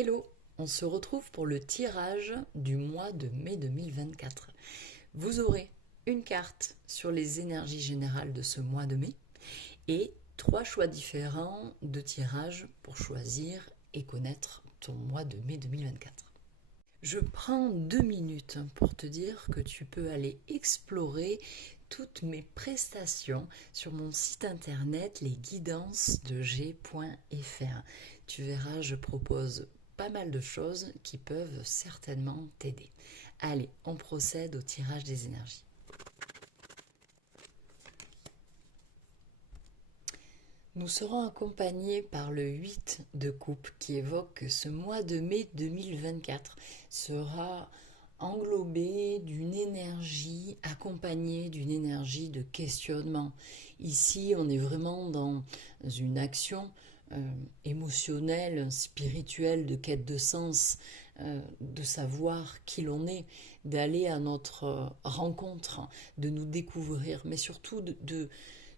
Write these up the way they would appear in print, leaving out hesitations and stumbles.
Hello, on se retrouve pour le tirage du mois de mai 2024. Vous aurez une carte sur les énergies générales de ce mois de mai et 3 choix différents de tirage pour choisir et connaître ton mois de mai 2024. Je prends 2 minutes pour te dire que tu peux aller explorer toutes mes prestations sur mon site internet lesguidancesdeg.fr. Tu verras, je propose pas mal de choses qui peuvent certainement t'aider. Allez, on procède au tirage des énergies. Nous serons accompagnés par le 8 de coupe qui évoque que ce mois de mai 2024 sera englobé d'une énergie, accompagnée d'une énergie de questionnement. Ici, on est vraiment dans une action émotionnelle, spirituelle, de quête de sens, de savoir qui l'on est, d'aller à notre rencontre, de nous découvrir, mais surtout de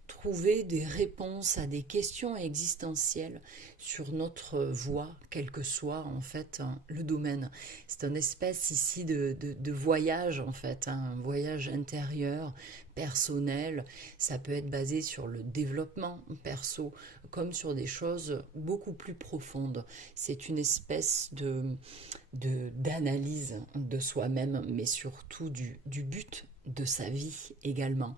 trouver des réponses à des questions existentielles sur notre voie, quel que soit en fait le domaine. C'est une espèce ici de voyage en fait, un voyage intérieur, personnel. Ça peut être basé sur le développement perso comme sur des choses beaucoup plus profondes. C'est une espèce d'analyse de soi-même, mais surtout du but de sa vie également.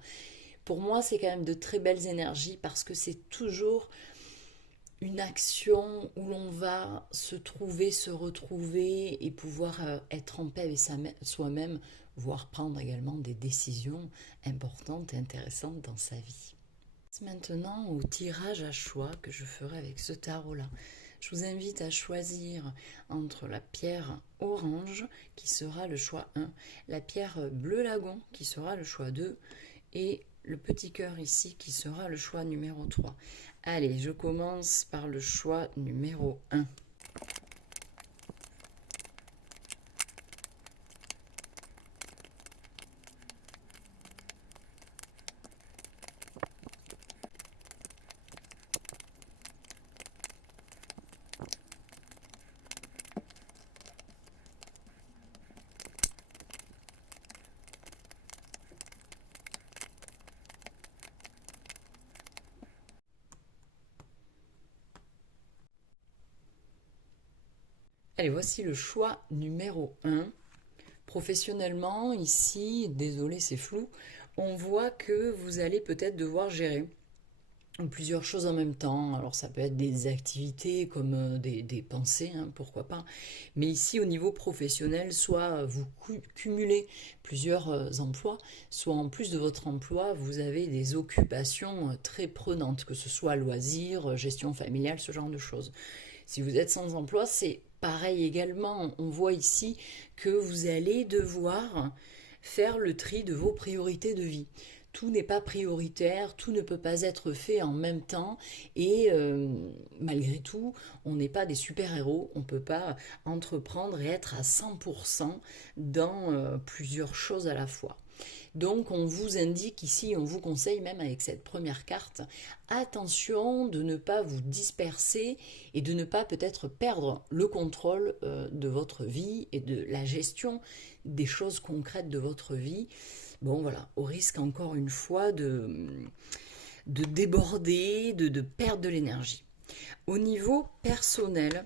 Pour moi, c'est quand même de très belles énergies parce que c'est toujours une action où l'on va se trouver, se retrouver et pouvoir être en paix avec soi-même, voire prendre également des décisions importantes et intéressantes dans sa vie. Maintenant, au tirage à choix que je ferai avec ce tarot-là. Je vous invite à choisir entre la pierre orange, qui sera le choix 1, la pierre bleu lagon, qui sera le choix 2, et le petit cœur ici, qui sera le choix numéro 3. Allez, je commence par le choix numéro 1. Allez, voici le choix numéro 1. Professionnellement, ici, désolé, c'est flou, on voit que vous allez peut-être devoir gérer plusieurs choses en même temps. Alors ça peut être des activités comme des pensées, hein, pourquoi pas. Mais ici au niveau professionnel, soit vous cumulez plusieurs emplois, soit en plus de votre emploi, vous avez des occupations très prenantes, que ce soit loisirs, gestion familiale, ce genre de choses. Si vous êtes sans emploi, c'est pareil également. On voit ici que vous allez devoir faire le tri de vos priorités de vie. Tout n'est pas prioritaire, tout ne peut pas être fait en même temps et malgré tout, on n'est pas des super-héros, on ne peut pas entreprendre et être à 100% dans plusieurs choses à la fois. Donc on vous indique ici, on vous conseille même avec cette première carte, attention de ne pas vous disperser et de ne pas peut-être perdre le contrôle de votre vie et de la gestion des choses concrètes de votre vie. Bon voilà, au risque encore une fois de déborder, de perdre de l'énergie. Au niveau personnel,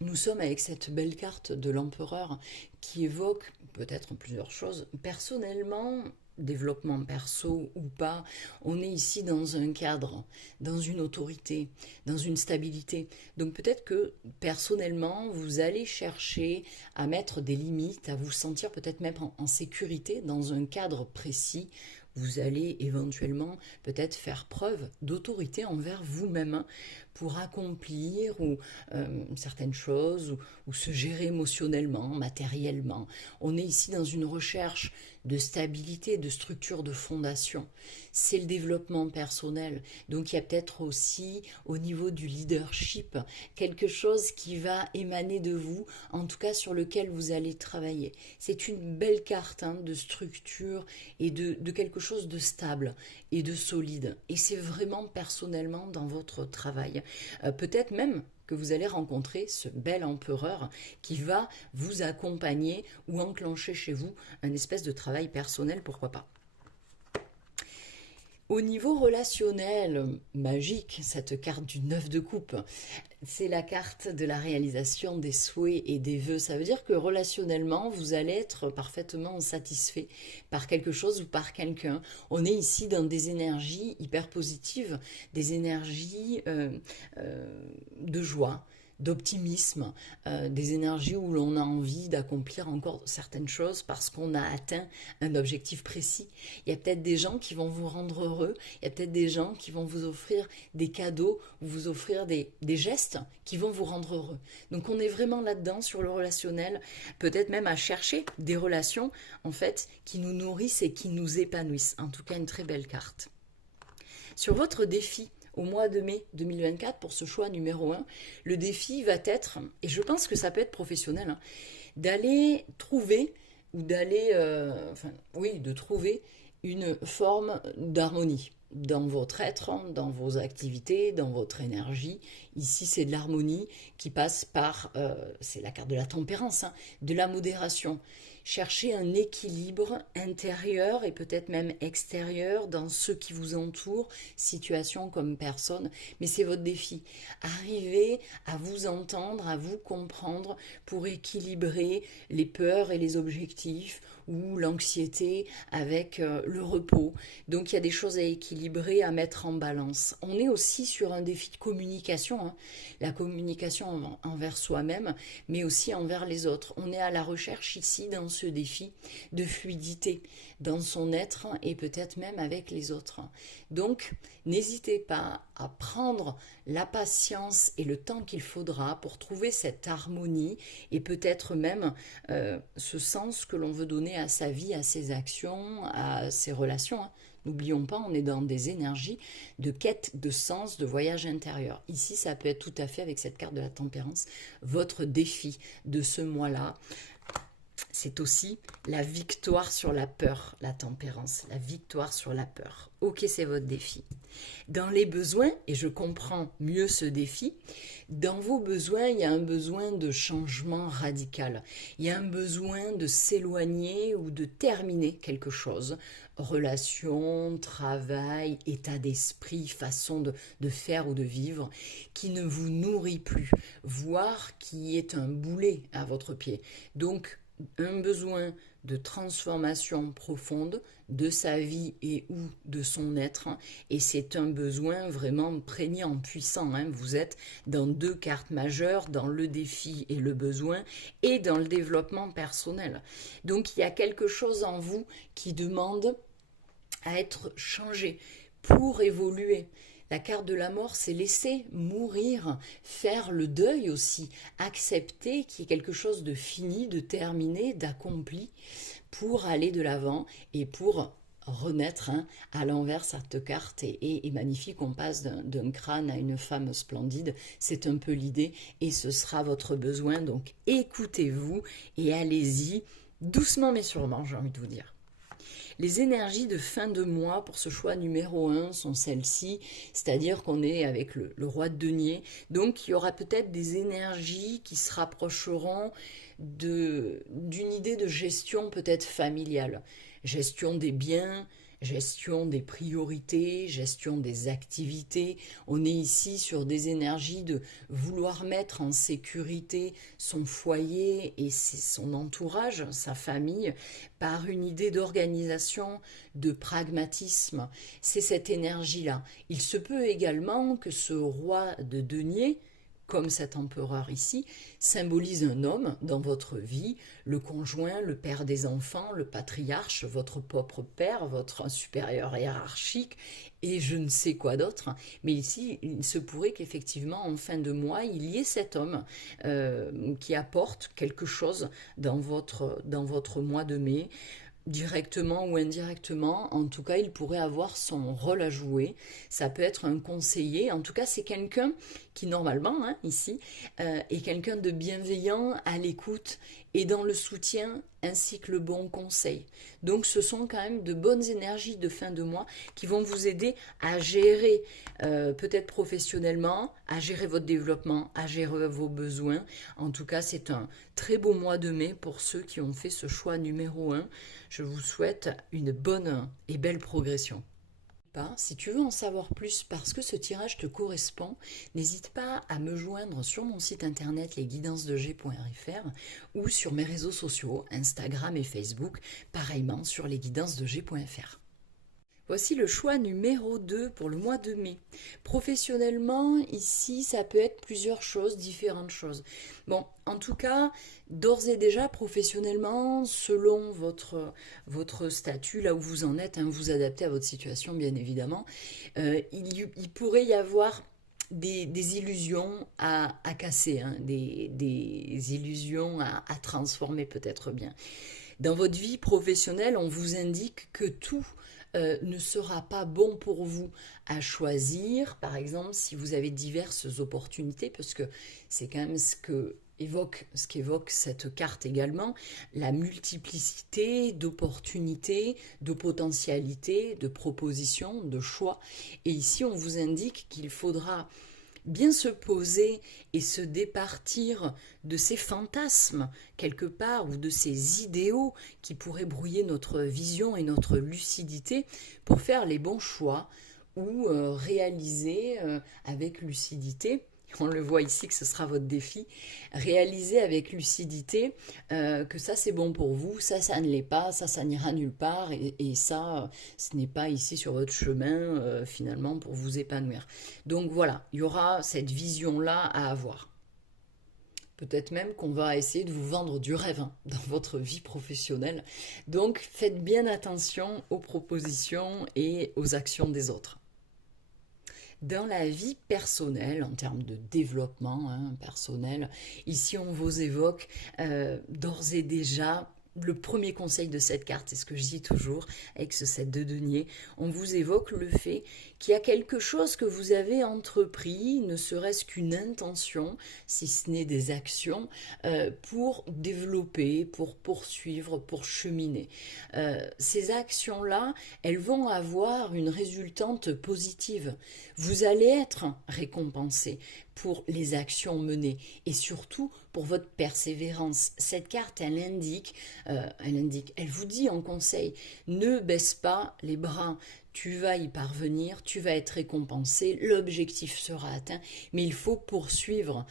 nous sommes avec cette belle carte de l'empereur qui évoque peut-être plusieurs choses. Personnellement, développement perso ou pas, on est ici dans un cadre, dans une autorité, dans une stabilité. Donc peut-être que personnellement, vous allez chercher à mettre des limites, à vous sentir peut-être même en sécurité dans un cadre précis. Vous allez éventuellement peut-être faire preuve d'autorité envers vous-même pour accomplir certaines choses ou se gérer émotionnellement, matériellement. On est ici dans une recherche de stabilité, de structure, de fondation. C'est le développement personnel. Donc il y a peut-être aussi au niveau du leadership quelque chose qui va émaner de vous, en tout cas sur lequel vous allez travailler. C'est une belle carte de structure et de quelque chose de stable et de solide. Et c'est vraiment personnellement dans votre travail. Peut-être même que vous allez rencontrer ce bel empereur qui va vous accompagner ou enclencher chez vous un espèce de travail personnel, pourquoi pas. Au niveau relationnel, magique, cette carte du 9 de coupe, c'est la carte de la réalisation des souhaits et des vœux. Ça veut dire que relationnellement, vous allez être parfaitement satisfait par quelque chose ou par quelqu'un. On est ici dans des énergies hyper positives, des énergies de joie, d'optimisme, des énergies où l'on a envie d'accomplir encore certaines choses parce qu'on a atteint un objectif précis. Il y a peut-être des gens qui vont vous rendre heureux, il y a peut-être des gens qui vont vous offrir des cadeaux, vous offrir des gestes qui vont vous rendre heureux. Donc on est vraiment là-dedans sur le relationnel, peut-être même à chercher des relations en fait qui nous nourrissent et qui nous épanouissent. En tout cas, une très belle carte. Sur votre défi, au mois de mai 2024, pour ce choix numéro 1, le défi va être, et je pense que ça peut être professionnel, hein, d'aller trouver, ou d'aller, de trouver une forme d'harmonie dans votre être, dans vos activités, dans votre énergie. Ici, c'est de l'harmonie qui passe par, c'est la carte de la tempérance, hein, de la modération. Cherchez un équilibre intérieur et peut-être même extérieur dans ce qui vous entoure, situation comme personne, mais c'est votre défi. Arrivez à vous entendre, à vous comprendre pour équilibrer les peurs et les objectifs ou l'anxiété avec le repos. Donc il y a des choses à équilibrer, à mettre en balance. On est aussi sur un défi de communication, hein. La communication envers soi-même, mais aussi envers les autres. On est à la recherche ici dans ce défi de fluidité dans son être et peut-être même avec les autres. Donc, n'hésitez pas à prendre la patience et le temps qu'il faudra pour trouver cette harmonie et peut-être même ce sens que l'on veut donner à sa vie, à ses actions, à ses relations, hein. N'oublions pas, on est dans des énergies de quête de sens, de voyage intérieur. Ici, ça peut être tout à fait, avec cette carte de la tempérance, votre défi de ce mois-là. C'est aussi la victoire sur la peur, la tempérance, la victoire sur la peur. Ok, c'est votre défi. Dans les besoins, et je comprends mieux ce défi, dans vos besoins, il y a un besoin de changement radical. Il y a un besoin de s'éloigner ou de terminer quelque chose. Relation, travail, état d'esprit, façon de faire ou de vivre, qui ne vous nourrit plus, voire qui est un boulet à votre pied. Donc, un besoin de transformation profonde de sa vie et ou de son être, et c'est un besoin vraiment prégnant, puissant, hein. Vous êtes dans deux cartes majeures, dans le défi et le besoin, et dans le développement personnel. Donc il y a quelque chose en vous qui demande à être changé pour évoluer. La carte de la mort, c'est laisser mourir, faire le deuil aussi, accepter qu'il y ait quelque chose de fini, de terminé, d'accompli, pour aller de l'avant et pour renaître, hein. À l'envers, cette carte est magnifique. On passe d'un crâne à une femme splendide. C'est un peu l'idée et ce sera votre besoin. Donc écoutez-vous et allez-y doucement mais sûrement, j'ai envie de vous dire. Les énergies de fin de mois pour ce choix numéro 1 sont celles-ci, c'est-à-dire qu'on est avec le roi de denier. Donc il y aura peut-être des énergies qui se rapprocheront d'une idée de gestion peut-être familiale. Gestion des biens, gestion des priorités, gestion des activités. On est ici sur des énergies de vouloir mettre en sécurité son foyer et son entourage, sa famille, par une idée d'organisation, de pragmatisme. C'est cette énergie-là. Il se peut également que ce roi de denier, comme cet empereur ici, symbolise un homme dans votre vie, le conjoint, le père des enfants, le patriarche, votre propre père, votre supérieur hiérarchique, et je ne sais quoi d'autre. Mais ici, il se pourrait qu'effectivement, en fin de mois, il y ait cet homme qui apporte quelque chose dans votre mois de mai, directement ou indirectement. En tout cas, il pourrait avoir son rôle à jouer. Ça peut être un conseiller. En tout cas, c'est quelqu'un qui, normalement, hein, ici, est quelqu'un de bienveillant, à l'écoute et dans le soutien ainsi que le bon conseil. Donc ce sont quand même de bonnes énergies de fin de mois qui vont vous aider à gérer peut-être professionnellement, à gérer votre développement, à gérer vos besoins. En tout cas, c'est un très beau mois de mai pour ceux qui ont fait ce choix numéro 1. Je vous souhaite une bonne et belle progression. Si tu veux en savoir plus parce que ce tirage te correspond, n'hésite pas à me joindre sur mon site internet lesguidancesdeg.fr ou sur mes réseaux sociaux, Instagram et Facebook, pareillement sur lesguidancesdeg.fr. Voici le choix numéro 2 pour le mois de mai. Professionnellement, ici, ça peut être plusieurs choses, différentes choses. Bon, en tout cas, d'ores et déjà, professionnellement, selon votre statut, là où vous en êtes, vous adaptez à votre situation, bien évidemment, il pourrait y avoir des illusions à casser, des illusions à transformer peut-être bien. Dans votre vie professionnelle, on vous indique que tout ne sera pas bon pour vous à choisir. Par exemple, si vous avez diverses opportunités, parce que c'est quand même ce qu'évoque cette carte également, la multiplicité d'opportunités, de potentialités, de propositions, de choix. Et ici, on vous indique qu'il faudra bien se poser et se départir de ces fantasmes quelque part ou de ces idéaux qui pourraient brouiller notre vision et notre lucidité pour faire les bons choix ou réaliser avec lucidité. On le voit ici que ce sera votre défi, réaliser avec lucidité que ça c'est bon pour vous, ça ne l'est pas, ça n'ira nulle part et ça ce n'est pas ici sur votre chemin finalement pour vous épanouir. Donc voilà, il y aura cette vision-là à avoir. Peut-être même qu'on va essayer de vous vendre du rêve dans votre vie professionnelle. Donc faites bien attention aux propositions et aux actions des autres. Dans la vie personnelle, en termes de développement personnel, ici on vous évoque d'ores et déjà le premier conseil de cette carte, c'est ce que je dis toujours avec ce 7 de denier, on vous évoque le fait qu'il y a quelque chose que vous avez entrepris, ne serait-ce qu'une intention, si ce n'est des actions, pour développer, pour poursuivre, pour cheminer. Ces actions-là, elles vont avoir une résultante positive. Vous allez être récompensé pour les actions menées et surtout pour votre persévérance. Cette carte, elle vous dit en conseil, ne baisse pas les bras. Tu vas y parvenir, tu vas être récompensé, l'objectif sera atteint, mais il faut poursuivre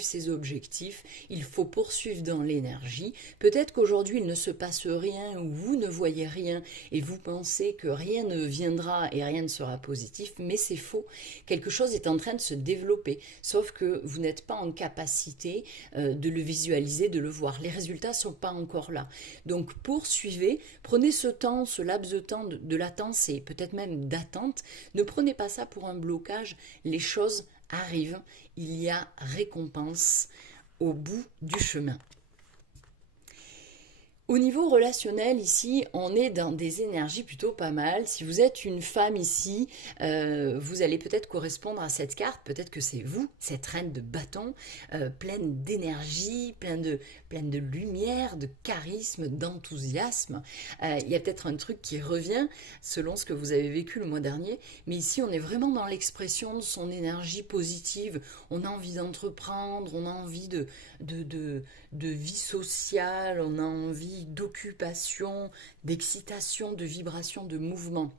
ces objectifs, il faut poursuivre dans l'énergie. Peut-être qu'aujourd'hui il ne se passe rien ou vous ne voyez rien et vous pensez que rien ne viendra et rien ne sera positif, mais c'est faux. Quelque chose est en train de se développer, sauf que vous n'êtes pas en capacité de le visualiser, de le voir. Les résultats ne sont pas encore là. Donc poursuivez, prenez ce temps, ce laps de temps de latence et peut-être même d'attente. Ne prenez pas ça pour un blocage. Les choses arrivent. Il y a récompense au bout du chemin. Au niveau relationnel, ici, on est dans des énergies plutôt pas mal. Si vous êtes une femme ici, vous allez peut-être correspondre à cette carte. Peut-être que c'est vous, cette reine de bâton, pleine d'énergie, pleine de lumière, de charisme, d'enthousiasme. Il y a peut-être un truc qui revient selon ce que vous avez vécu le mois dernier. Mais ici, on est vraiment dans l'expression de son énergie positive. On a envie d'entreprendre, on a envie de vie sociale, on a envie d'occupation, d'excitation, de vibration, de mouvement.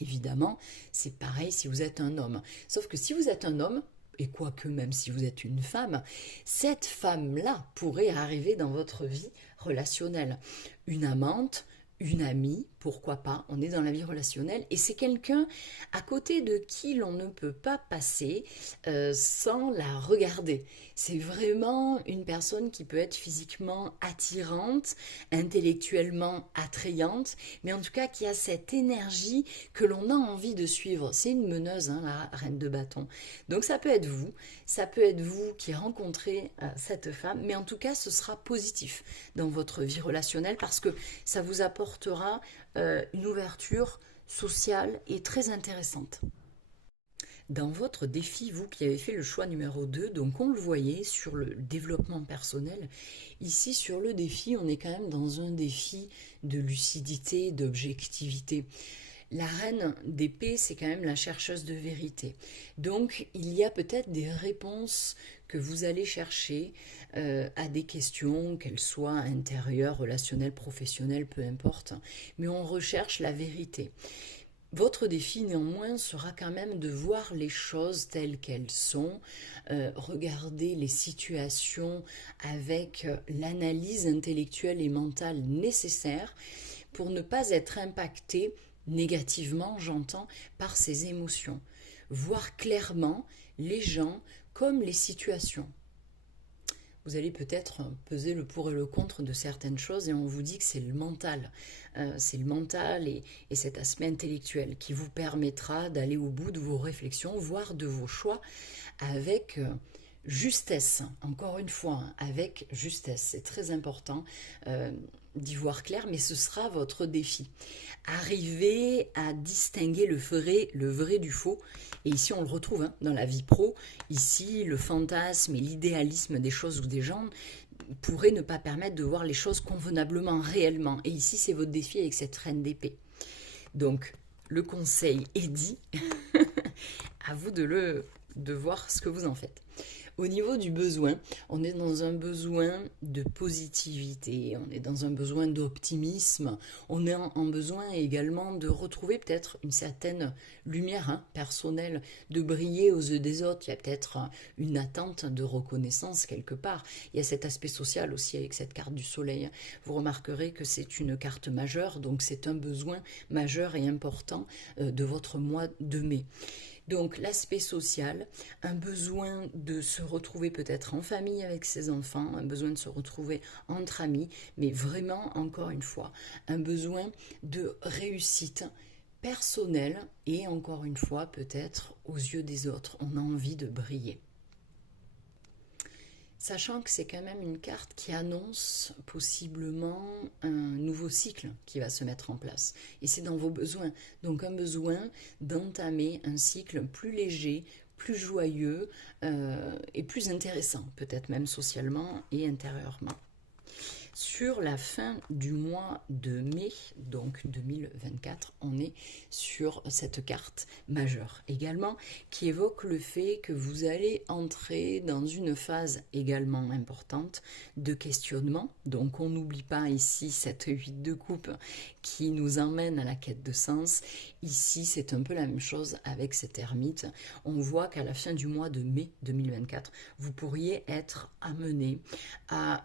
Évidemment, c'est pareil si vous êtes un homme. Sauf que si vous êtes un homme, et quoique même si vous êtes une femme, cette femme-là pourrait arriver dans votre vie relationnelle. Une amante, une amie, pourquoi pas, on est dans la vie relationnelle et c'est quelqu'un à côté de qui l'on ne peut pas passer sans la regarder. C'est vraiment une personne qui peut être physiquement attirante, intellectuellement attrayante, mais en tout cas qui a cette énergie que l'on a envie de suivre. C'est une meneuse, la reine de bâton. Donc ça peut être vous qui rencontrez cette femme, mais en tout cas ce sera positif dans votre vie relationnelle parce que ça vous apportera une ouverture sociale et très intéressante. Dans votre défi, vous qui avez fait le choix numéro 2, donc on le voyait sur le développement personnel, ici sur le défi, on est quand même dans un défi de lucidité, d'objectivité. La reine d'épée, c'est quand même la chercheuse de vérité. Donc, il y a peut-être des réponses que vous allez chercher à des questions, qu'elles soient intérieures, relationnelles, professionnelles, peu importe. Mais on recherche la vérité. Votre défi, néanmoins, sera quand même de voir les choses telles qu'elles sont, regarder les situations avec l'analyse intellectuelle et mentale nécessaire pour ne pas être impacté négativement, j'entends, par ces émotions. Voir clairement les gens comme les situations. Vous allez peut-être peser le pour et le contre de certaines choses et on vous dit que c'est le mental. C'est le mental et cet aspect intellectuel qui vous permettra d'aller au bout de vos réflexions, voire de vos choix avec justesse. Encore une fois, avec justesse. C'est très important d'y voir clair, mais ce sera votre défi. Arriver à distinguer le vrai du faux. Et ici, on le retrouve dans la vie pro. Ici, le fantasme et l'idéalisme des choses ou des gens pourraient ne pas permettre de voir les choses convenablement, réellement. Et ici, c'est votre défi avec cette reine d'épée. Donc, le conseil est dit. À vous de voir ce que vous en faites. Au niveau du besoin, on est dans un besoin de positivité, on est dans un besoin d'optimisme, on est en besoin également de retrouver peut-être une certaine lumière personnelle, de briller aux yeux des autres. Il y a peut-être une attente de reconnaissance quelque part. Il y a cet aspect social aussi avec cette carte du soleil. Vous remarquerez que c'est une carte majeure, donc c'est un besoin majeur et important de votre mois de mai. Donc l'aspect social, un besoin de se retrouver peut-être en famille avec ses enfants, un besoin de se retrouver entre amis, mais vraiment, encore une fois, un besoin de réussite personnelle et encore une fois, peut-être aux yeux des autres. On a envie de briller. Sachant que c'est quand même une carte qui annonce possiblement un nouveau cycle qui va se mettre en place. Et c'est dans vos besoins. Donc un besoin d'entamer un cycle plus léger, plus joyeux et plus intéressant, peut-être même socialement et intérieurement. Sur la fin du mois de mai, donc 2024, on est sur cette carte majeure également, qui évoque le fait que vous allez entrer dans une phase également importante de questionnement. Donc on n'oublie pas ici cette 8 de coupe qui nous emmène à la quête de sens. Ici, c'est un peu la même chose avec cette ermite. On voit qu'à la fin du mois de mai 2024, vous pourriez être amené à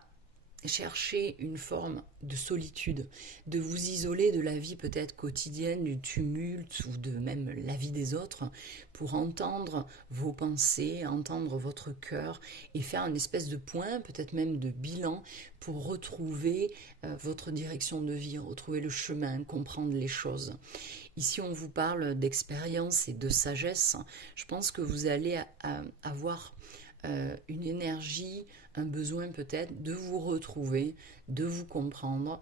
chercher une forme de solitude, de vous isoler de la vie peut-être quotidienne, du tumulte ou de même la vie des autres, pour entendre vos pensées, entendre votre cœur et faire une espèce de point, peut-être même de bilan, pour retrouver votre direction de vie, retrouver le chemin, comprendre les choses. Ici, on vous parle d'expérience et de sagesse. Je pense que vous allez avoir une énergie, un besoin peut-être de vous retrouver, de vous comprendre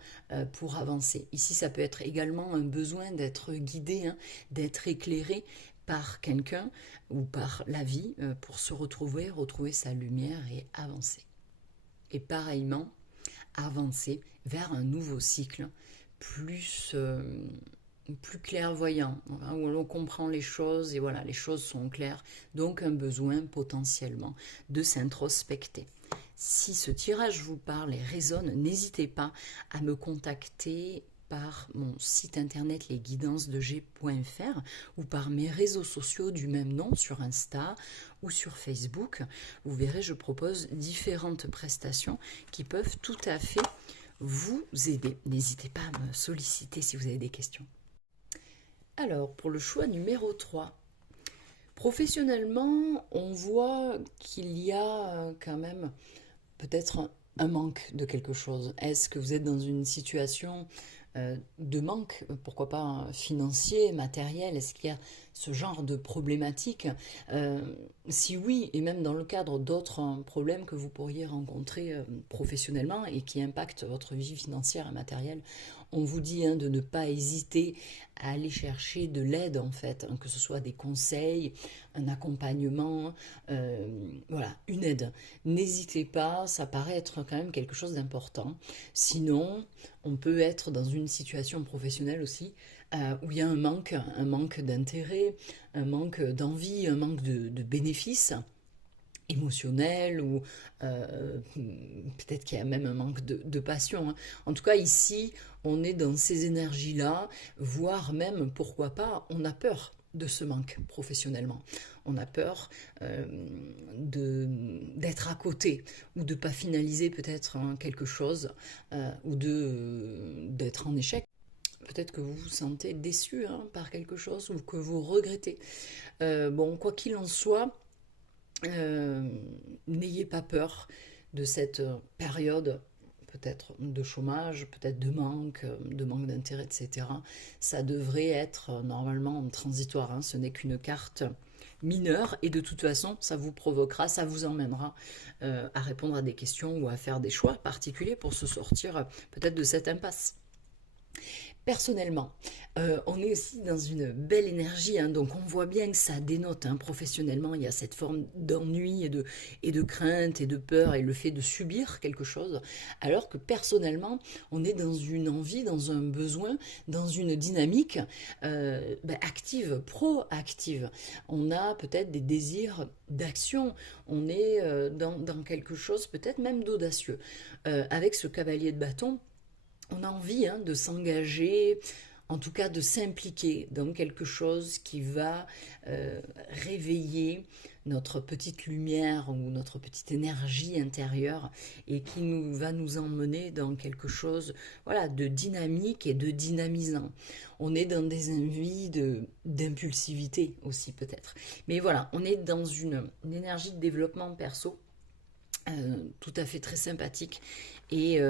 pour avancer. Ici, ça peut être également un besoin d'être guidé, d'être éclairé par quelqu'un ou par la vie pour se retrouver, retrouver sa lumière et avancer. Et pareillement, avancer vers un nouveau cycle plus clairvoyant, où l'on comprend les choses et voilà, les choses sont claires, donc un besoin potentiellement de s'introspecter. Si ce tirage vous parle et résonne, n'hésitez pas à me contacter par mon site internet lesguidancesdeg.fr ou par mes réseaux sociaux du même nom sur Insta ou sur Facebook. Vous verrez, je propose différentes prestations qui peuvent tout à fait vous aider. N'hésitez pas à me solliciter si vous avez des questions. Alors, pour le choix numéro 3, professionnellement, on voit qu'il y a quand même peut-être un manque de quelque chose. Est-ce que vous êtes dans une situation de manque, pourquoi pas financier, matériel? Est-ce qu'il y a ce genre de problématique? Si oui, et même dans le cadre d'autres problèmes que vous pourriez rencontrer professionnellement et qui impactent votre vie financière et matérielle, On vous dit de ne pas hésiter à aller chercher de l'aide en fait, que ce soit des conseils, un accompagnement, voilà, une aide. N'hésitez pas, ça paraît être quand même quelque chose d'important. Sinon, on peut être dans une situation professionnelle aussi où il y a un manque d'intérêt, un manque d'envie, un manque de bénéfices émotionnel ou peut-être qu'il y a même un manque de passion. En tout cas, ici, on est dans ces énergies-là, voire même, pourquoi pas, on a peur de ce manque professionnellement. On a peur d'être à côté ou de ne pas finaliser peut-être quelque chose ou d'être en échec. Peut-être que vous vous sentez déçu par quelque chose ou que vous regrettez. Bon, quoi qu'il en soit, n'ayez pas peur de cette période peut-être de chômage, peut-être de manque d'intérêt, etc. Ça devrait être normalement transitoire, ce n'est qu'une carte mineure et de toute façon ça vous provoquera, ça vous emmènera à répondre à des questions ou à faire des choix particuliers pour se sortir peut-être de cette impasse. Personnellement, on est aussi dans une belle énergie, donc on voit bien que ça dénote. Professionnellement, il y a cette forme d'ennui et de crainte et de peur et le fait de subir quelque chose, alors que personnellement, on est dans une envie, dans un besoin, dans une dynamique active, proactive. On a peut-être des désirs d'action, on est dans quelque chose peut-être même d'audacieux. Avec ce cavalier de bâton, on a envie de s'engager, en tout cas de s'impliquer dans quelque chose qui va réveiller notre petite lumière ou notre petite énergie intérieure et qui va nous emmener dans quelque chose de dynamique et de dynamisant. On est dans des envies d'impulsivité aussi peut-être. Mais voilà, on est dans une énergie de développement perso tout à fait très sympathique et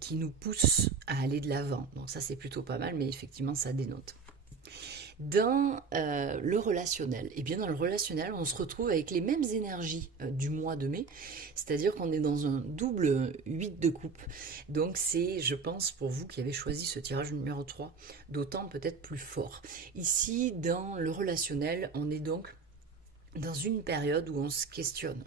qui nous pousse à aller de l'avant. Donc ça c'est plutôt pas mal, mais effectivement ça dénote. Dans le relationnel, et bien dans le relationnel, on se retrouve avec les mêmes énergies du mois de mai, c'est-à-dire qu'on est dans un double 8 de coupe. Donc c'est, je pense, pour vous qui avez choisi ce tirage numéro 3, d'autant peut-être plus fort. Ici, dans le relationnel, on est donc dans une période où on se questionne.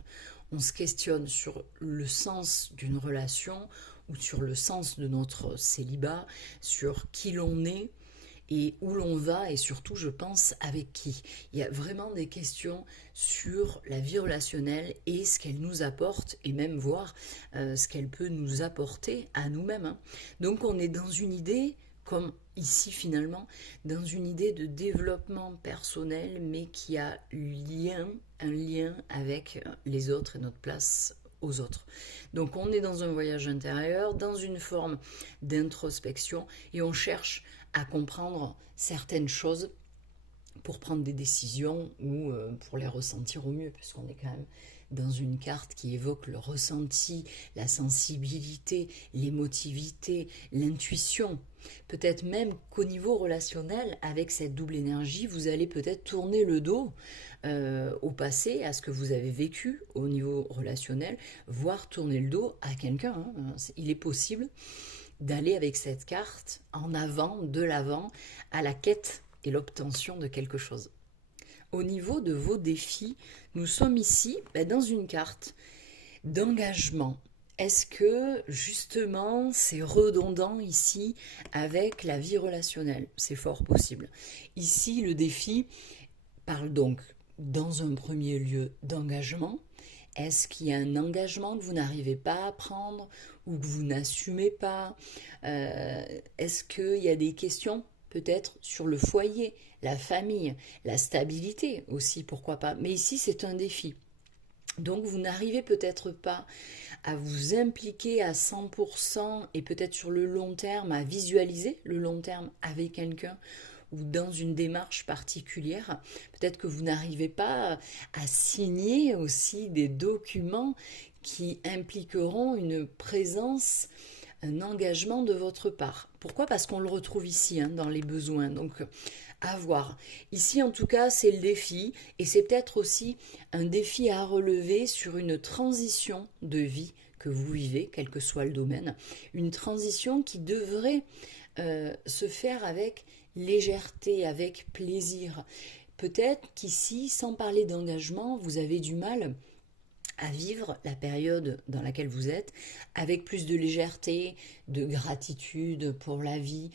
On se questionne sur le sens d'une relation ou sur le sens de notre célibat, sur qui l'on est et où l'on va et surtout, je pense, avec qui. Il y a vraiment des questions sur la vie relationnelle et ce qu'elle nous apporte et même voir ce qu'elle peut nous apporter à nous-mêmes. Donc on est dans une idée, comme ici finalement, dans une idée de développement personnel, mais qui a un lien avec les autres et notre place aux autres. Donc on est dans un voyage intérieur, dans une forme d'introspection, et on cherche à comprendre certaines choses pour prendre des décisions ou pour les ressentir au mieux, puisqu'on est quand même dans une carte qui évoque le ressenti, la sensibilité, l'émotivité, l'intuition. Peut-être même qu'au niveau relationnel, avec cette double énergie, vous allez peut-être tourner le dos au passé, à ce que vous avez vécu au niveau relationnel, voire tourner le dos à quelqu'un. Il est possible d'aller avec cette carte en avant, de l'avant, à la quête et l'obtention de quelque chose. Au niveau de vos défis, nous sommes ici dans une carte d'engagement. Est-ce que justement c'est redondant ici avec la vie relationnelle? C'est fort possible. Ici, le défi parle donc dans un premier lieu d'engagement. Est-ce qu'il y a un engagement que vous n'arrivez pas à prendre ou que vous n'assumez pas? Est-ce qu'il y a des questions peut-être sur le foyer, la famille, la stabilité aussi, pourquoi pas? Mais ici, c'est un défi. Donc, vous n'arrivez peut-être pas à vous impliquer à 100% et peut-être sur le long terme, à visualiser le long terme avec quelqu'un ou dans une démarche particulière. Peut-être que vous n'arrivez pas à signer aussi des documents qui impliqueront une présence, un engagement de votre part. Pourquoi? Parce qu'on le retrouve ici, dans les besoins. Donc, à voir. Ici, en tout cas, c'est le défi et c'est peut-être aussi un défi à relever sur une transition de vie que vous vivez, quel que soit le domaine. Une transition qui devrait se faire avec légèreté, avec plaisir. Peut-être qu'ici, sans parler d'engagement, vous avez du mal à vivre la période dans laquelle vous êtes avec plus de légèreté, de gratitude pour la vie.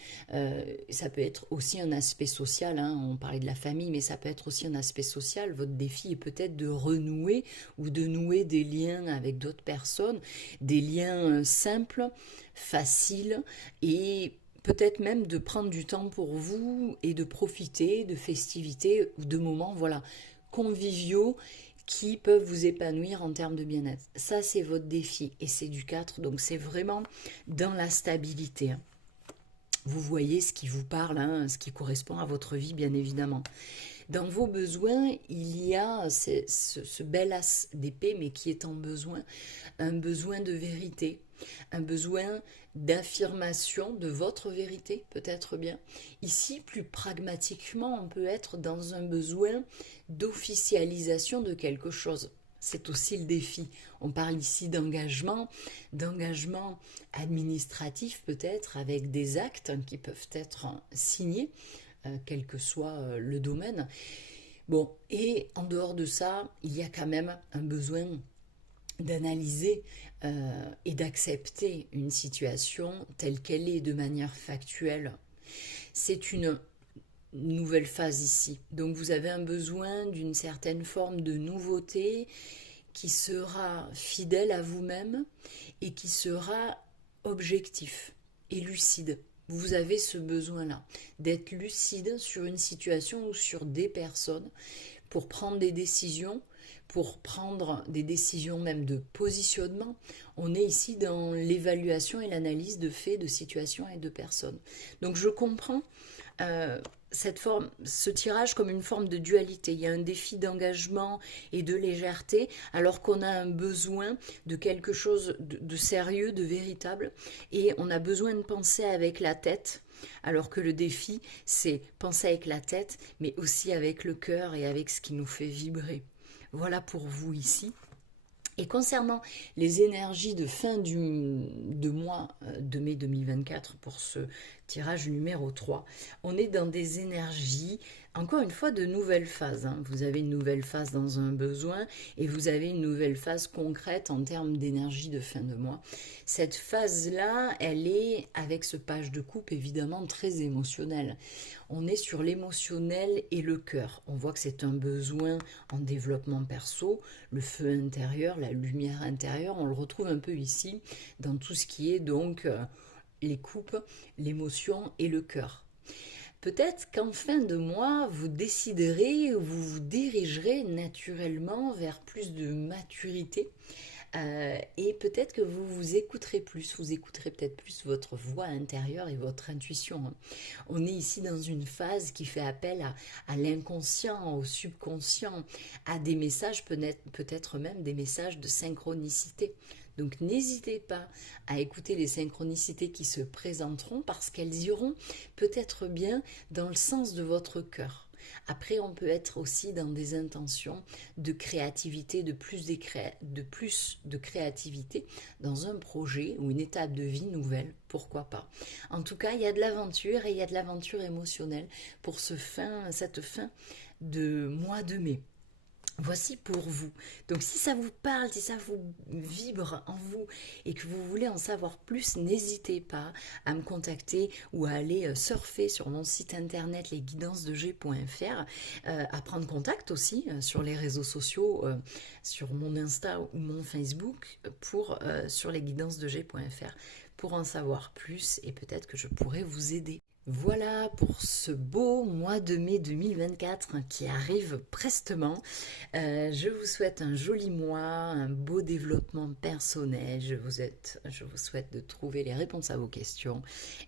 Ça peut être aussi un aspect social, hein. On parlait de la famille, mais ça peut être aussi un aspect social. Votre défi est peut-être de renouer ou de nouer des liens avec d'autres personnes, des liens simples, faciles et peut-être même de prendre du temps pour vous et de profiter de festivités ou de moments, voilà, conviviaux qui peuvent vous épanouir en termes de bien-être. Ça, c'est votre défi et c'est du 4, donc c'est vraiment dans la stabilité. Vous voyez ce qui vous parle, hein, ce qui correspond à votre vie, bien évidemment. Dans vos besoins, il y a ce bel as d'épée, mais qui est en besoin, un besoin de vérité, un besoin d'affirmation de votre vérité, peut-être bien. Ici, plus pragmatiquement, on peut être dans un besoin d'officialisation de quelque chose. C'est aussi le défi. On parle ici d'engagement administratif peut-être, avec des actes qui peuvent être signés, quel que soit le domaine. Bon, et en dehors de ça, il y a quand même un besoin d'analyser et d'accepter une situation telle qu'elle est de manière factuelle. C'est une nouvelle phase ici. Donc vous avez un besoin d'une certaine forme de nouveauté qui sera fidèle à vous-même et qui sera objectif et lucide. Vous avez ce besoin-là d'être lucide sur une situation ou sur des personnes pour prendre des décisions, pour prendre des décisions même de positionnement. On est ici dans l'évaluation et l'analyse de faits, de situations et de personnes. Donc je comprends ce tirage comme une forme de dualité. Il y a un défi d'engagement et de légèreté, alors qu'on a un besoin de quelque chose de sérieux, de véritable, et on a besoin de penser avec la tête, alors que le défi, c'est penser avec la tête, mais aussi avec le cœur et avec ce qui nous fait vibrer. Voilà pour vous ici. Et concernant les énergies de fin de mois de mai 2024 pour ce tirage numéro 3, on est dans des énergies, encore une fois, de nouvelles phases. Hein. Vous avez une nouvelle phase dans un besoin et vous avez une nouvelle phase concrète en termes d'énergie de fin de mois. Cette phase-là, elle est, avec ce page de coupe, évidemment très émotionnelle. On est sur l'émotionnel et le cœur. On voit que c'est un besoin en développement perso, le feu intérieur, la lumière intérieure. On le retrouve un peu ici dans tout ce qui est donc les coupes, l'émotion et le cœur. Peut-être qu'en fin de mois, vous déciderez, vous vous dirigerez naturellement vers plus de maturité. Et peut-être que vous vous écouterez plus, vous écouterez peut-être plus votre voix intérieure et votre intuition. On est ici dans une phase qui fait appel à l'inconscient, au subconscient, à des messages, peut-être même des messages de synchronicité. Donc n'hésitez pas à écouter les synchronicités qui se présenteront parce qu'elles iront peut-être bien dans le sens de votre cœur. Après, on peut être aussi dans des intentions de créativité, de plus de créativité dans un projet ou une étape de vie nouvelle, pourquoi pas. En tout cas, il y a de l'aventure et il y a de l'aventure émotionnelle pour cette fin de mois de mai. Voici pour vous. Donc si ça vous parle, si ça vous vibre en vous et que vous voulez en savoir plus, n'hésitez pas à me contacter ou à aller surfer sur mon site internet lesguidancesdeg.fr, à prendre contact aussi sur les réseaux sociaux, sur mon Insta ou mon Facebook sur lesguidancesdeg.fr pour en savoir plus et peut-être que je pourrais vous aider. Voilà pour ce beau mois de mai 2024 qui arrive prestement. Je vous souhaite un joli mois, un beau développement personnel. Je vous souhaite de trouver les réponses à vos questions.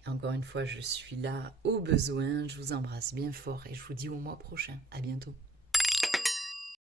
Et encore une fois, je suis là au besoin. Je vous embrasse bien fort et je vous dis au mois prochain. À bientôt.